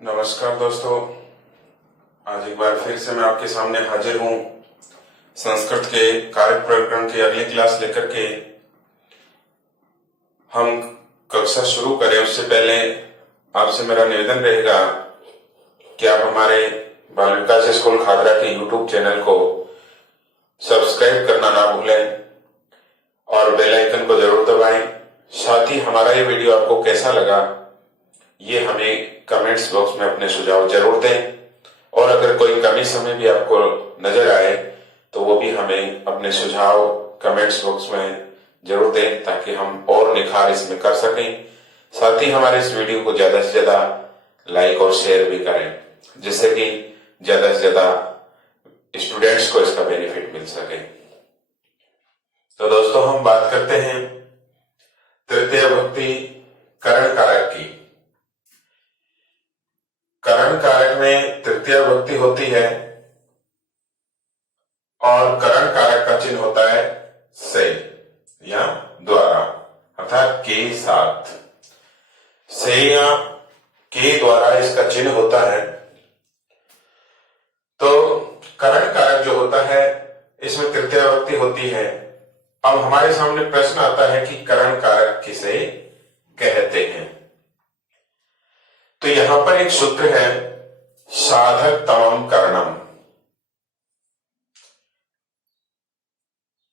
नमस्कार दोस्तों, आज एक बार फिर से मैं आपके सामने हाजिर हूँ संस्कृत के कारक प्रकरण की अगली क्लास लेकर के। हम कक्षा शुरू करें उससे पहले आपसे मेरा निवेदन रहेगा कि आप हमारे बाल विकास स्कूल खादरा के यूट्यूब चैनल को सब्सक्राइब करना ना भूलें और बेल आइकन को जरूर दबाएं। साथ ही हमारा ये वीडियो आपको कैसा लगा ये हमें कमेंट्स बॉक्स में अपने सुझाव जरूर दें, और अगर कोई कमी समय भी आपको नजर आए तो वो भी हमें अपने सुझाव कमेंट्स बॉक्स में जरूर दें ताकि हम और निखार इसमें कर सकें। साथ ही हमारे इस वीडियो को ज्यादा से ज्यादा लाइक और शेयर भी करें, जिससे कि ज्यादा से ज्यादा स्टूडेंट्स को इसका बेनिफिट मिल सके। तो दोस्तों, हम बात करते हैं तृतीय विभक्ति करण कारक की। करण कारक में तृतीय विभक्ति होती है और करण कारक का चिन्ह होता है से या द्वारा, अर्थात के साथ। से या के द्वारा इसका चिन्ह होता है। तो करण कारक जो होता है इसमें तृतीय विभक्ति होती है। अब हमारे सामने प्रश्न आता है कि करण कारक किसे कहते हैं। तो यहां पर एक सूत्र है, साधक तमम करणम।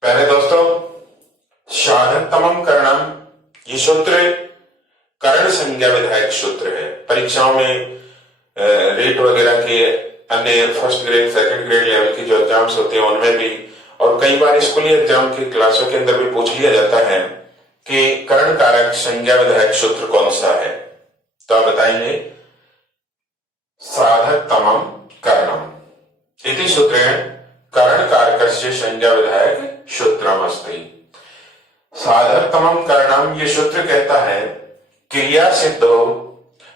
पहले दोस्तों, साधक तमम करणम ये सूत्र करण संज्ञा विधायक सूत्र है। परीक्षाओं में रेट वगैरह के अन्य first grade second grade level की जो एग्जाम्स होते हैं उनमें भी, और कई बार स्कूली एग्जाम की क्लासों के अंदर भी पूछ लिया जाता है कि करण कारक संज्ञा विधायक सूत्र कौन सा है। तो आप बताएंगे साधक तमम करणम इति सूत्रेण करण कारकस्य संज्ञा विधायक सूत्रमस्ति। साधक तमम करणम ये सूत्र कहता है क्रिया सिद्धो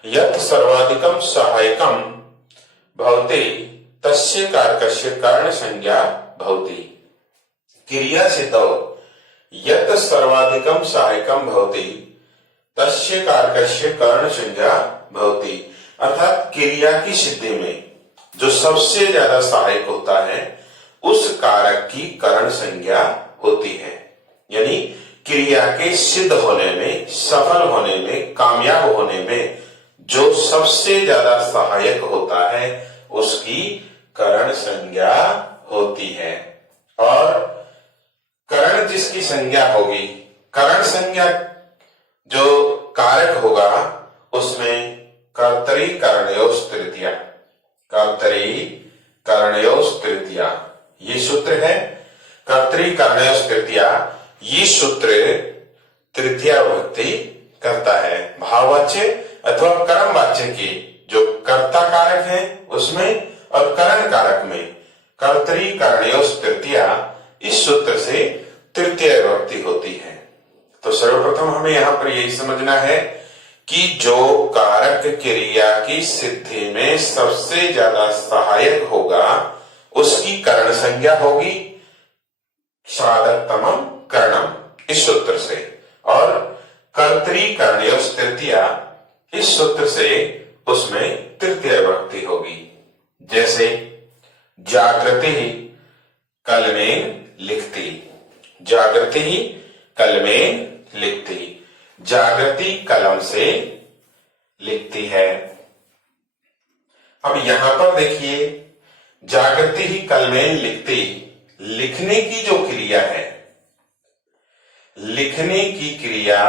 यत् सर्वाधिकम सहायकम भवति तस्य कारकस्य कर्ण संज्ञा भवति। क्रिया सिद्धो यत् सर्वाधिकम सहायकम भवति तस्य कारकस्य कर्ण संज्ञा भवति, अर्थात क्रिया की सिद्धि में जो सबसे ज्यादा सहायक होता है उस कारक की कर्ण संज्ञा होती है। यानी क्रिया के सिद्ध होने में, सफल होने में, कामयाब होने में जो सबसे ज्यादा सहायक होता है उसकी कर्ण संज्ञा होती है। और कर्ण जिसकी संज्ञा होगी, कर्ण संज्ञा जो कारक होगा उसमें कर्तरी कर्णयोस् तृतीया, कर्तरी कर्णयोस् तृतीया ये सूत्र है। कर्तरी कर्णयोस् तृतीया ये सूत्र तृतीय विभक्ति करता है। भाववाच्य अथवा कर्मवाच्य की जो कर्ता कारक है उसमें और करण कारक में कर्तरी कर्णयोस् तृतीया इस सूत्र से तृतीय विभक्ति होती है। तो सर्वप्रथम हमें यहां पर यही समझना है कि जो कारक क्रिया की सिद्धि में सबसे ज्यादा सहायक होगा उसकी कर्ण संज्ञा होगी साधक तमम करणम इस सूत्र से, और कर्तरी कर्णयोस् तृतीया इस सूत्र से उसमें तृतीय विभक्ति होगी। जैसे जागृति कलमेन लिखती, जागृति कलमेन लिखती, जागृति कलम से लिखती है। अब यहां पर देखिए, जागृति ही कलमेन लिखती, लिखने की जो क्रिया है, लिखने की क्रिया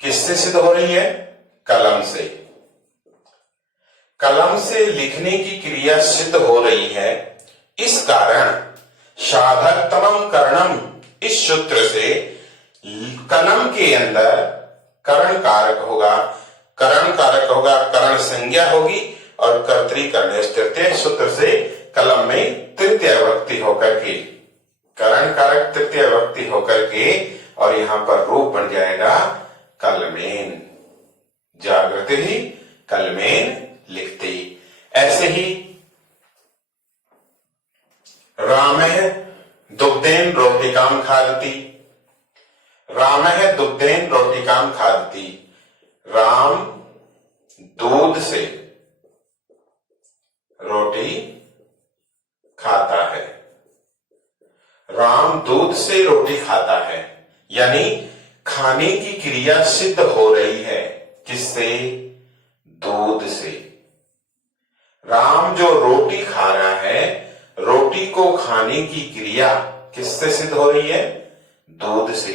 किससे सिद्ध हो रही है? कलम से। कलम से लिखने की क्रिया सिद्ध हो रही है, इस कारण साधक तमम करणम इस सूत्र से कलम के अंदर करण कारक होगा, करण कारक होगा, करण संज्ञा होगी, और कर्तरी कर्णयोस् तृतीय सूत्र से कलम में तृतीय विभक्ति होकर के, करण कारक तृतीय विभक्ति होकर के, और यहां पर रूप बन जाएगा कलमेन, जागृति ही कलमेन लिखती। ऐसे ही रामः दुग्धेन रोटिकां खादति, रामः दुग्धेन रोटिकां खादति, राम दूध से रोटी खाता है। राम दूध से रोटी खाता है, यानी खाने की क्रिया सिद्ध हो रही है। किससे? दूध से। राम जो रोटी खा रहा है, रोटी को खाने की क्रिया किससे सिद्ध हो रही है? दूध से।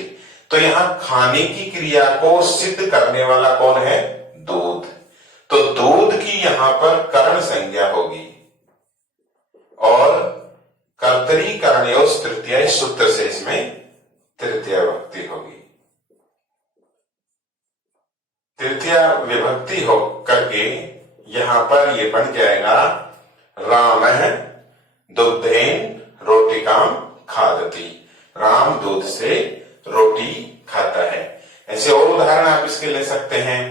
तो यहां खाने की क्रिया को सिद्ध करने वाला कौन है? दूध। तो दूध की यहां पर करण संज्ञा होगी और कर्तरी कर्णयोस तृतीया, इस सूत्र से इसमें तृतीया विभक्ति होगी। तृतीया विभक्ति हो करके यहां पर ये बन जाएगा राम दुग्धेन रोटिकाम खादति। राम दूध से रोटी खाता है। ऐसे और उदाहरण आप इसके ले सकते हैं,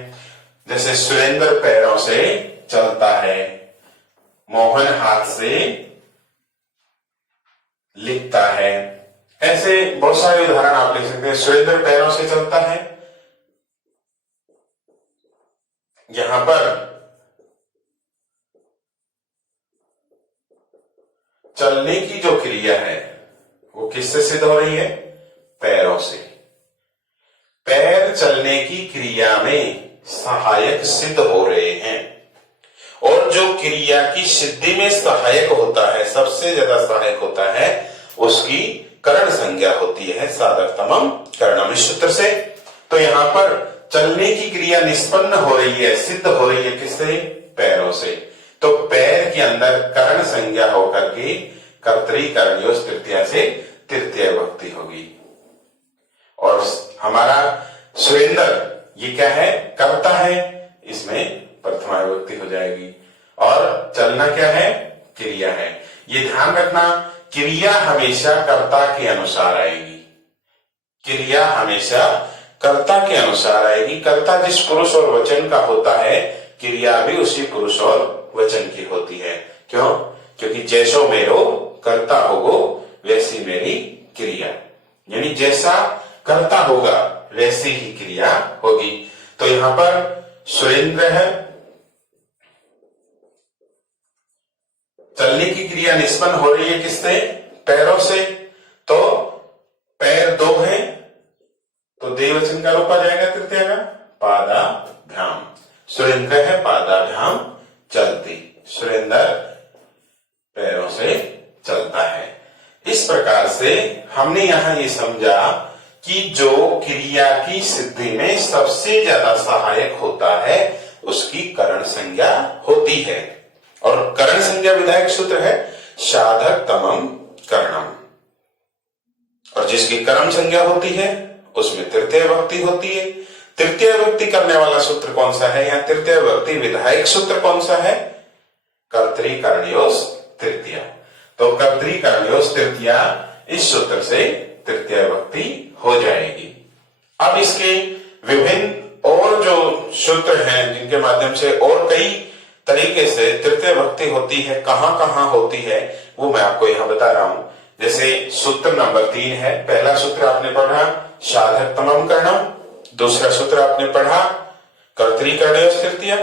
जैसे सुरेंद्र पैरों से चलता है, मोहन हाथ से लिखता है। ऐसे बहुत सारे उदाहरण आप ले सकते हैं। सुरेंद्र पैरों से चलता है, यहां पर चलने की जो क्रिया है वो किससे सिद्ध हो रही है? पैरों से। पैर चलने की क्रिया में सहायक सिद्ध हो रहे हैं, और जो क्रिया की सिद्धि में सहायक होता है, सबसे ज्यादा सहायक होता है, उसकी करण संज्ञा होती है साधकतमम करणम, इस सूत्र से। तो यहां पर चलने की क्रिया निष्पन्न हो रही है, सिद्ध हो रही है किससे? पैरों से। तो पैर के अंदर करण संज्ञा होकर के कर्तरी कर्णयोस तृतीया से तृतीया विभक्ति होगी। और हमारा सुरेंद्र ये क्या है? करता है, इसमें प्रथमा विभक्ति हो जाएगी। और चलना क्या है? क्रिया है। ये ध्यान रखना, क्रिया हमेशा कर्ता के अनुसार आएगी। क्रिया हमेशा कर्ता के अनुसार आएगी। कर्ता जिस पुरुष और वचन का होता है, क्रिया भी उसी पुरुष और वचन की होती है। क्यों? क्योंकि जैसो मेरो कर्ता होगो वैसी मेरी क्रिया, यानी जैसा कर्ता होगा वैसी ही क्रिया होगी। तो यहां पर सुरेंद्र है, चलने की क्रिया निष्पन्न हो रही है किससे? पैरों से। तो पैर दो हैं, तो देववचन का रूप आ जाएगा तृतीया का, पादाभ्याम। सुरेंद्र है पादाभ्याम चलती, सुरेंद्र पैरों से चलता है। इस प्रकार से हमने यहां ये समझा कि जो क्रिया की सिद्धि में सबसे ज्यादा सहायक होता है उसकी करण संज्ञा होती है। और करण संज्ञा विधायक सूत्र है साधक तमम करणम, और जिसकी कर्म संज्ञा होती है उसमें तृतीय विभक्ति होती है। तृतीय विभक्ति करने वाला सूत्र कौन सा है? या तृतीय विभक्ति विधायक सूत्र कौन सा है? कर्तरी कर्णयोस तृतीया। तो कर्तरी कर्णयोस तृतीया, इस सूत्र से तृतीय विभक्ति हो जाएगी। अब इसके विभिन्न और जो सूत्र हैं जिनके माध्यम से और कई तरीके से तृतीय विभक्ति होती है, कहां कहां होती है, वो मैं आपको यहां बता रहा हूं। जैसे सूत्र नंबर 3 है। पहला सूत्र आपने पढ़ा साधक तमम करणम, दूसरा सूत्र आपने पढ़ा कर्तरी कर्णयोस तृतीया,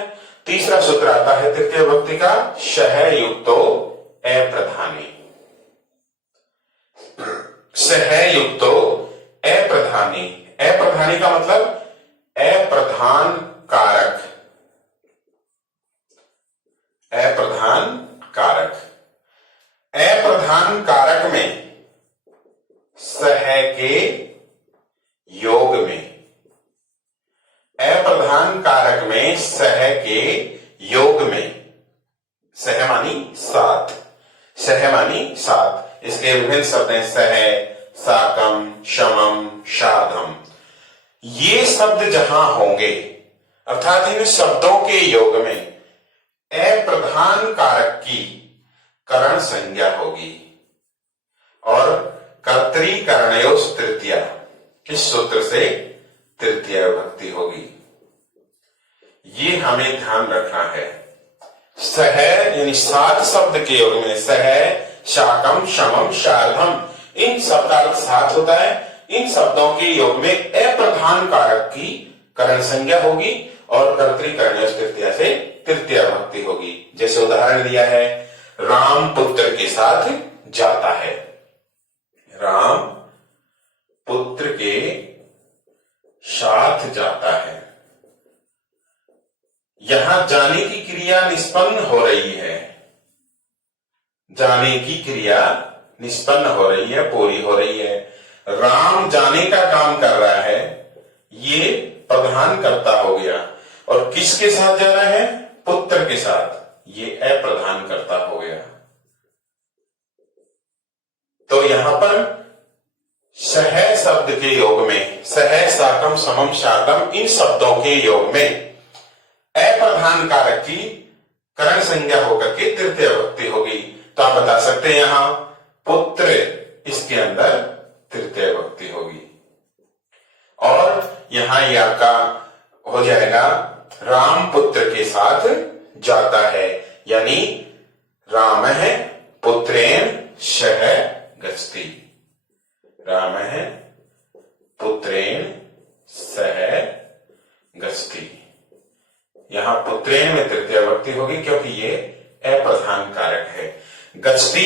तीसरा सूत्र आता है तृतीय विभक्ति का शह युक्तो अप्रधानी। सह युक्तो अप्रधानी, अप्रधानी का मतलब अप्रधान कारक, अप्रधान कारक। अप्रधान कारक में सह के योग में, अप्रधान कारक में सह के योग में, सह मानी साथ, सह मानी साथ। इसके विभिन्न शब्द हैं सह, साकम, शमम, शाधम। ये शब्द जहां होंगे अर्थात इन शब्दों के योग में अप्रधान कारक की करण संज्ञा होगी और कर्तरी कर्णयोस तृतीया, इस सूत्र से तृतीय विभक्ति होगी। ये हमें ध्यान रखना है। सह यानी सात शब्द के योग में सह, शाकम, शमम, शार्धम, इन शब्द का अर्थ साथ होता है। इन शब्दों के योग में अप्रधान कारक की करण संज्ञा होगी और कर्तृकर्णयों तृतीया से तृतीया विभक्ति होगी। जैसे उदाहरण दिया है, राम पुत्र के साथ जाता है। राम पुत्र के साथ जाता है। यहां जाने की क्रिया निष्पन्न हो रही है। जाने की क्रिया निष्पन्न हो रही है, पूरी हो रही है। राम जाने का काम कर रहा है, ये प्रधान कर्ता हो गया। और किसके साथ जा रहा है? पुत्र के साथ, ये अप्रधान कर्ता हो गया। तो यहां पर सह शब्द के योग में, सह साकम समम शाकम, इन शब्दों के योग में अप्रधान कारक की करण संज्ञा होकर के तृतीय विभक्ति होगी। तो आप बता सकते हैं यहां पुत्र, इसके अंदर तृतीय विभक्ति होगी। और यहां ये आपका हो जाएगा राम पुत्र के साथ जाता है, यानी राम है पुत्रेण सह गच्छति। राम है पुत्रेण सह गच्छति। यहां पुत्रेण में तृतीय विभक्ति होगी क्योंकि ये अप्रधान कारक है। गच्छति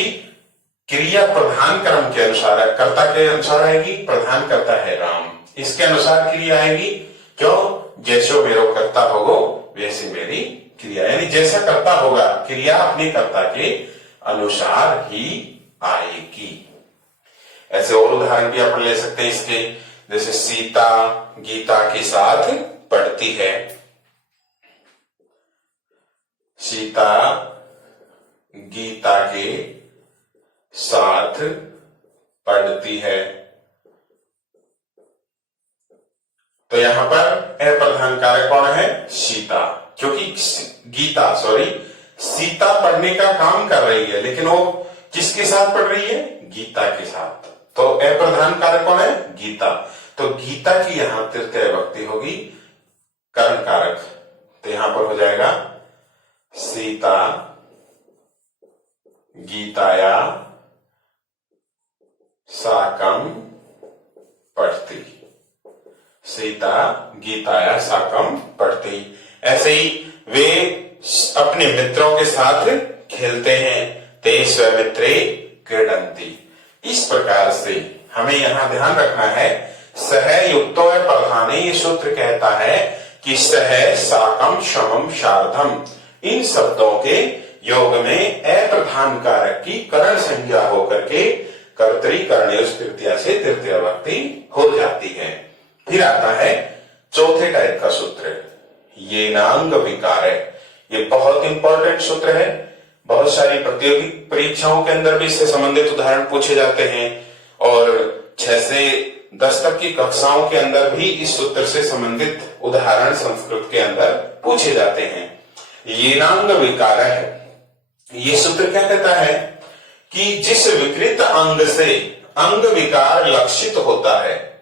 क्रिया प्रधान कर्म के अनुसार, कर्ता के अनुसार आएगी, प्रधान कर्ता है राम, इसके अनुसार क्रिया आएगी। क्यों? जैसो मेरो कर्ता होगो वैसी मेरी क्रिया, यानी जैसा कर्ता होगा क्रिया अपने कर्ता के अनुसार ही आएगी। ऐसे और उदाहरण भी अपन ले सकते हैं इसके, जैसे सीता गीता के साथ पढ़ती है। सीता गीता के साथ पढ़ती है। तो यहां पर अप्रधान कारक कौन है? सीता, क्योंकि सीता पढ़ने का काम कर रही है, लेकिन वो किसके साथ पढ़ रही है? गीता के साथ। तो अप्रधान कारक कौन है? गीता। तो गीता की यहां तृतीय विभक्ति होगी करण कारक। तो यहां पर हो जाएगा सीता गीताया साकम पढ़ती। सीता गीताया साकम पढ़ती। ऐसे ही वे अपने मित्रों के साथ खेलते हैं। ते स्वमित्रे क्रीडन्ति। इस प्रकार से हमें यहां ध्यान रखना है, सह युक्तो प्रधाने, ये सूत्र कहता है कि सह साकम समम शार्धम, इन शब्दों के योग में अप्रधान कारक की करण संज्ञा होकर के कर्तृकर्णयों तृतीया से तृतीया विभक्ति हो जाती है। फिर आता है चौथे टाइप का सूत्र, ये नांग विकार है। ये बहुत इंपॉर्टेंट सूत्र है। बहुत सारी प्रतियोगी परीक्षाओं के अंदर भी इससे संबंधित उदाहरण पूछे जाते हैं और 6 से 10 तक की कक्षाओं के अंदर भी इस सूत्र से संबंधित उदाहरण संस्कृत के अंदर पूछे जाते हैं। ये नांग विकार है। ये सूत्र क्या कहता है कि जिस विकृत अंग से अंग विकार लक्षित होता है,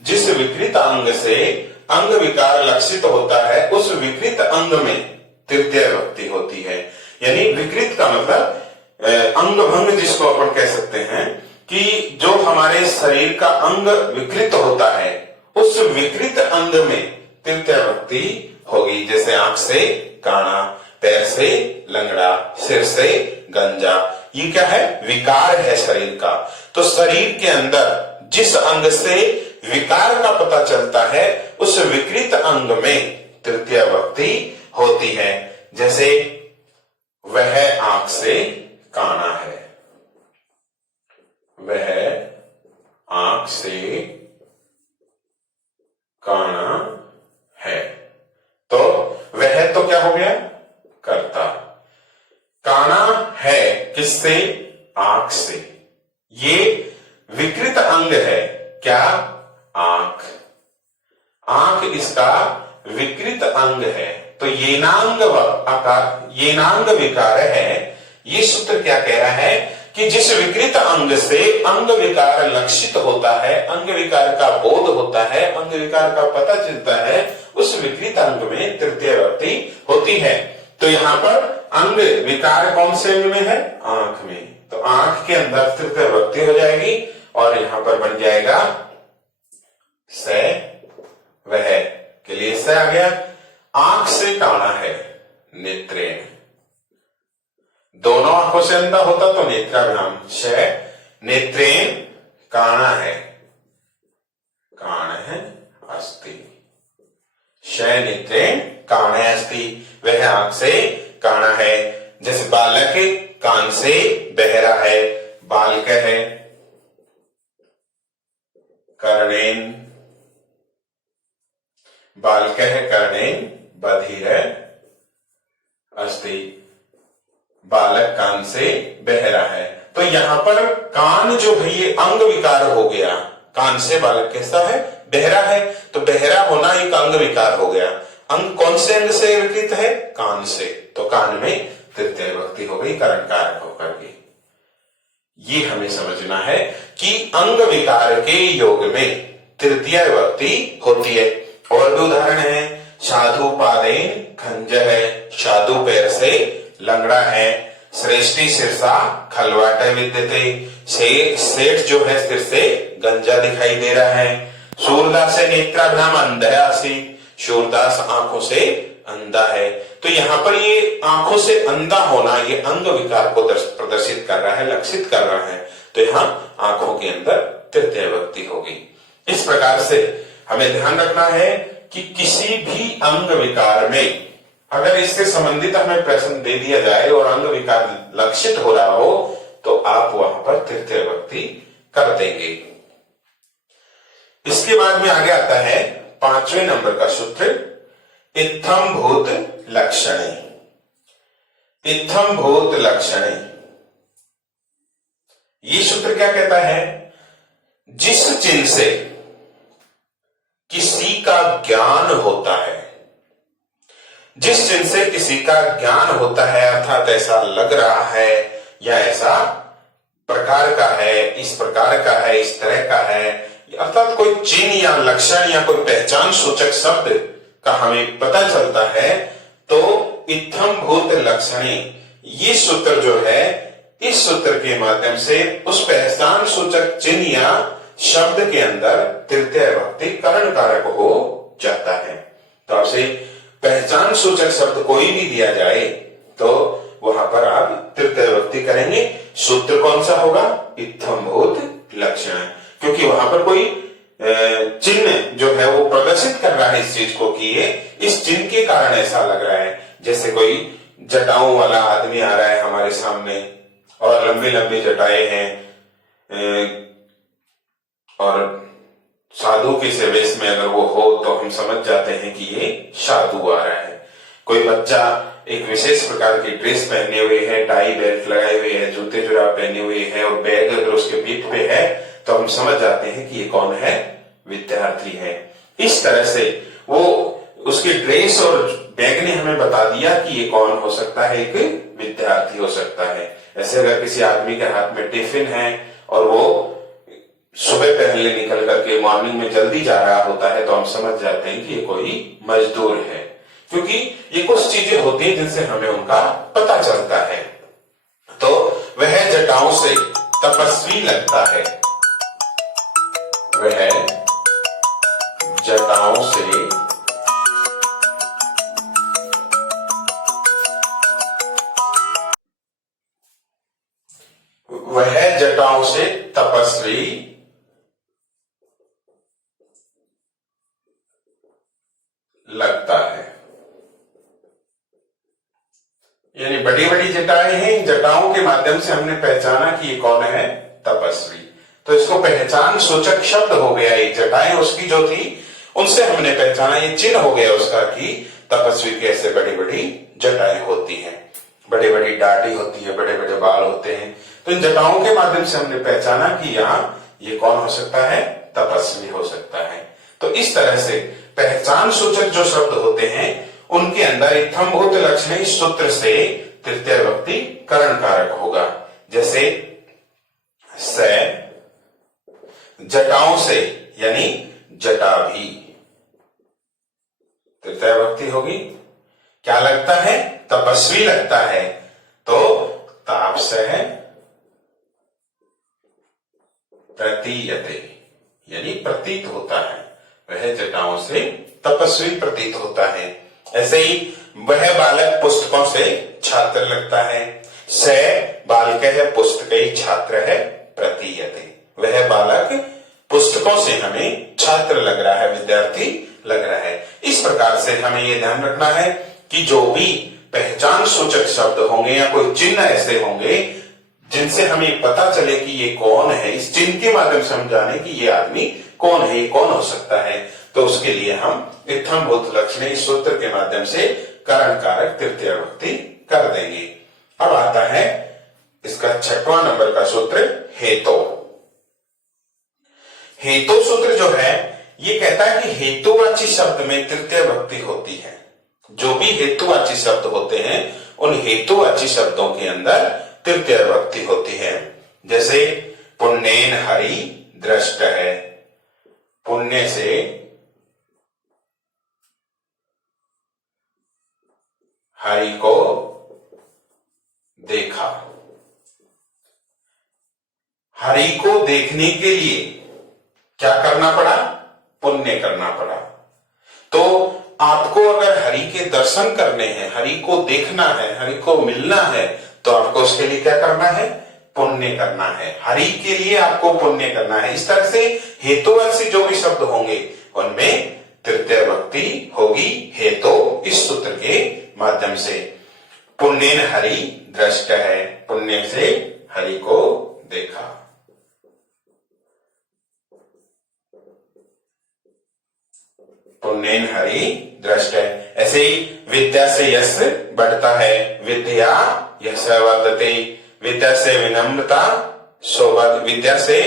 जिस विकृत अंग से अंग विकार लक्षित होता है, उस विकृत अंग में तृतीय विभक्ति होती है। यानी विकृत का मतलब अंग भंग, जिसको अपन कह सकते हैं कि जो हमारे शरीर का अंग विकृत होता है, उस विकृत अंग में तृतीय विभक्ति होगी। जैसे आंख से काना, पैर से लंगड़ा, सिर से गंजा। ये क्या है? विकार है शरीर का। तो शरीर के अंदर जिस अंग से विकार का पता चलता है, उस विकृत अंग में तृतीय विभक्ति होती है। जैसे वह आंख से काना है, वह आंख से काना है। तो वह तो क्या हो गया? कर्ता। काना है किससे? आंख से। ये विकृत अंग है क्या? आंख। आंख इसका विकृत अंग है। तो ये नांग विकार है। ये सूत्र क्या कह रहा है कि जिस विकृत अंग से अंग विकार लक्षित होता है, अंग विकार का बोध होता है, अंग विकार का पता चलता है, उस विकृत अंग में तृतीय विभक्ति होती है। तो यहाँ पर अंग विकार कौन से अंग में है? आंख में। तो आंख के अंदर तृतीय विभक्ति हो जाएगी और यहां पर बन जाएगा स, वह के लिए स आ गया। आंख से काना है, नेत्रेण। दोनों आंखों से अंधा होता तो नेत्राभ्याम, श नेत्रेण काना है, काण है अस्ति, श नेत्रेण काण है अस्ति, वह आंख से काना है। जैसे बालक कान से बहरा है, बालक है, कर्णेन, बालक है कर्णेन बधिर अस्ति, बालक कान से बहरा है। तो यहां पर कान जो है ये अंग विकार हो गया, कान से बालक कैसा है, बहरा है, तो बहरा होना एक अंग विकार हो गया। अंग कौन से अंग से विकृत है, कान से, तो कान में तृतीय विभक्ति हो गई करण कारक होकर के। ये हमें समझना है कि अंग विकार के योग में तृतीय विभक्ति होती है। और भी उदाहरण है, साधु पादेन खंज है, साधु पैर से लंगड़ा है, श्रेष्ठी सिरसा खलवाट विद्यते, सेठ जो है सिर से गंजा दिखाई दे रहा है, सूरदास से नेत्राभ्याम अंधयासी, सूरदास आंखों से अंधा है। तो यहाँ पर ये आंखों से अंधा होना ये अंग विकार को प्रदर्शित कर रहा है, लक्षित कर रहा है। तो यहाँ आंखों के अंदर तृतीय विभक्ति होगी। इस प्रकार से हमें ध्यान रखना है कि किसी भी अंग विकार में अगर इससे संबंधित हमें प्रश्न दे दिया जाए और अंग विकार लक्षित हो रहा हो तो आप वहां पर तृतीय विभक्ति कर देंगे। इसके बाद में आगे आता है 5वें नंबर का सूत्र, इत्थम भूत लक्षणे। इत्थम भूत लक्षणे, ये सूत्र क्या कहता है, जिस चिन्ह से किसी का ज्ञान होता है, जिस चिन्ह से किसी का ज्ञान होता है, अर्थात ऐसा लग रहा है या ऐसा प्रकार का है, इस प्रकार का है, इस तरह का है, अर्थात कोई चिन्ह या लक्षण या कोई पहचान सूचक शब्द का हमें पता चलता है, तो इत्थम भूत लक्षणे, ये सूत्र जो है, इस सूत्र के माध्यम से उस पहचान सूचक चिन्ह या शब्द के अंदर तृतीय विभक्ति करण कारक हो जाता है। तो आपसे पहचान सूचक शब्द कोई भी दिया जाए तो वहां पर आप तृतीय विभक्ति करेंगे। सूत्र कौन सा होगा, इत्थम भूत लक्षण, क्योंकि वहां पर कोई चिन्ह जो है वो प्रदर्शित कर रहा है इस चीज को कि ये इस चिन्ह के कारण ऐसा लग रहा है। जैसे कोई जटाओं वाला आदमी आ रहा है हमारे सामने और लंबी लंबी जटाएं हैं और साधु के से वेश में अगर वो हो तो हम समझ जाते हैं कि ये साधु आ रहा है। कोई बच्चा एक विशेष प्रकार की ड्रेस पहने हुए है, टाई बेल्ट लगाए हुए है, जूते जुराब पहने हुए है और बैग अगर उसके पीठ पे है तो हम समझ जाते हैं कि ये कौन है, विद्यार्थी है। इस तरह से वो उसकी ड्रेस और बैग ने हमें बता दिया कि ये कौन हो सकता है, एक विद्यार्थी हो सकता है। ऐसे अगर किसी आदमी के हाथ में टिफिन है और वो सुबह पहले निकल करके मॉर्निंग में जल्दी जा रहा होता है तो हम समझ जाते हैं कि ये कोई मजदूर है, क्योंकि ये कुछ चीजें होती हैं जिनसे हमें उनका पता चलता है। तो वह जटाओं से तपस्वी लगता है, वह जटाओं से तपस्वी लगता है। यानी बड़ी बड़ी जटाएं हैं, जटाओं के माध्यम से हमने पहचाना कि ये कौन है, तपस्वी। तो इसको पहचान सूचक शब्द हो गया, ये जटाएं उसकी जो थी उनसे हमने पहचाना, ये चिन्ह हो गया उसका कि तपस्वी की ऐसे बड़ी बड़ी जटाएं होती हैं, बड़ी बड़ी दाढ़ी होती है, बड़े बड़े बाल होते हैं। तो इन जटाओं के माध्यम से हमने पहचाना कि यहाँ ये कौन हो सकता है, तपस्वी हो सकता है। तो इस तरह से पहचान सूचक जो शब्द होते हैं उनके अंदर इत्थम भूत लक्षणे सूत्र से तृतीय विभक्ति करण कारक होगा। जैसे से जटाओं से यानी जटा भी तृतीय विभक्ति होगी। क्या लगता है, तपस्वी लगता है, तो ताप से है प्रतीयते यानी प्रतीत होता है, वह जटाओं से तपस्वी प्रतीत होता है। ऐसे ही वह बालक पुस्तकों से छात्र लगता है। स बालकः पुस्तकै छात्रः प्रतीयते। वह बालक पुस्तकों से हमें छात्र लग रहा है, विद्यार्थी लग रहा है। इस प्रकार से हमें यह ध्यान रखना है कि जो भी पहचान सूचक शब्द होंगे या कोई चिन्ह ऐसे होंगे जिनसे हमें पता चले कि ये कौन है, इस चिन्ह के माध्यम से हम जाने कि ये आदमी कौन है, ये कौन हो सकता है, तो उसके लिए हम इत्थम भूत लक्षणे इस सूत्र के माध्यम से कारण कारक तृतीय विभक्ति कर देंगे। अब आता है इसका 6वां नंबर का सूत्र हेतु। हेतु सूत्र जो है ये कहता है कि हेतुवाची शब्द में तृतीय विभक्ति होती है। जो भी हेतुवाची शब्द होते हैं उन हेतुवाची शब्दों के अंदर तृतीय विभक्ति होती है। जैसे पुण्येन हरि दृष्ट है, पुण्य से हरि को देखा। हरि को देखने के लिए क्या करना पड़ा? पुण्य करना पड़ा। तो आपको अगर हरि के दर्शन करने हैं, हरि को देखना है, हरि को मिलना है, तो आपको उसके लिए क्या करना है? पुण्य करना है। हरि के लिए आपको पुण्य करना है। इस तरह से हेतुवाची जो भी शब्द होंगे उनमें तृतीय विभक्ति होगी हेतु इस सूत्र के माध्यम से। पुण्येन हरि दृष्ट है, पुण्य से हरि को देखा। पुण्येन हरि दृष्ट है। ऐसे ही विद्या से यश बढ़ता है, विद्या यश वर्धते। विद्या से विनम्रता शोभत, विद्या से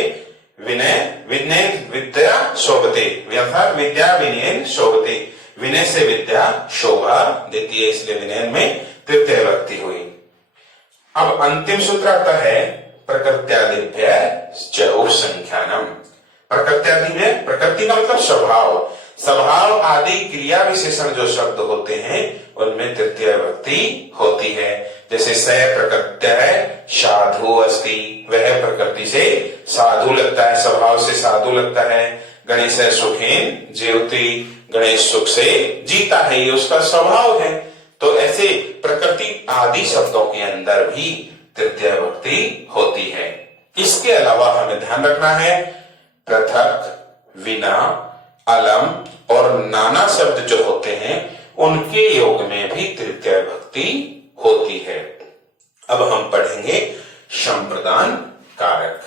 विनय, विनय विद्या शोभते, अर्थात विद्या विनयन शोभते। विनय से विद्या शोभा देती है, इसलिए विनयन में तृतीय विभक्ति हुई। अब अंतिम सूत्र आता है प्रकृत्यादिभ्य च संख्यानम। प्रकृत्यादि में, प्रकृति का मतलब स्वभाव, स्वभाव आदि क्रिया विशेषण जो शब्द होते हैं उनमें तृतीय विभक्ति होती है। जैसे स प्रकृत्य है साधु अस्ति, वह प्रकृति से साधु लगता है, स्वभाव से साधु लगता है। गणेश सुखेन जीवति, गणेश सुख से जीता है, ये उसका स्वभाव है। तो ऐसे प्रकृति आदि शब्दों के अंदर भी तृतीय विभक्ति होती है। इसके अलावा हमें ध्यान रखना है पृथक, विना, अलम और नाना शब्द जो होते हैं उनके योग में भी तृतीय विभक्ति होती है। अब हम पढ़ेंगे संप्रदान कारक।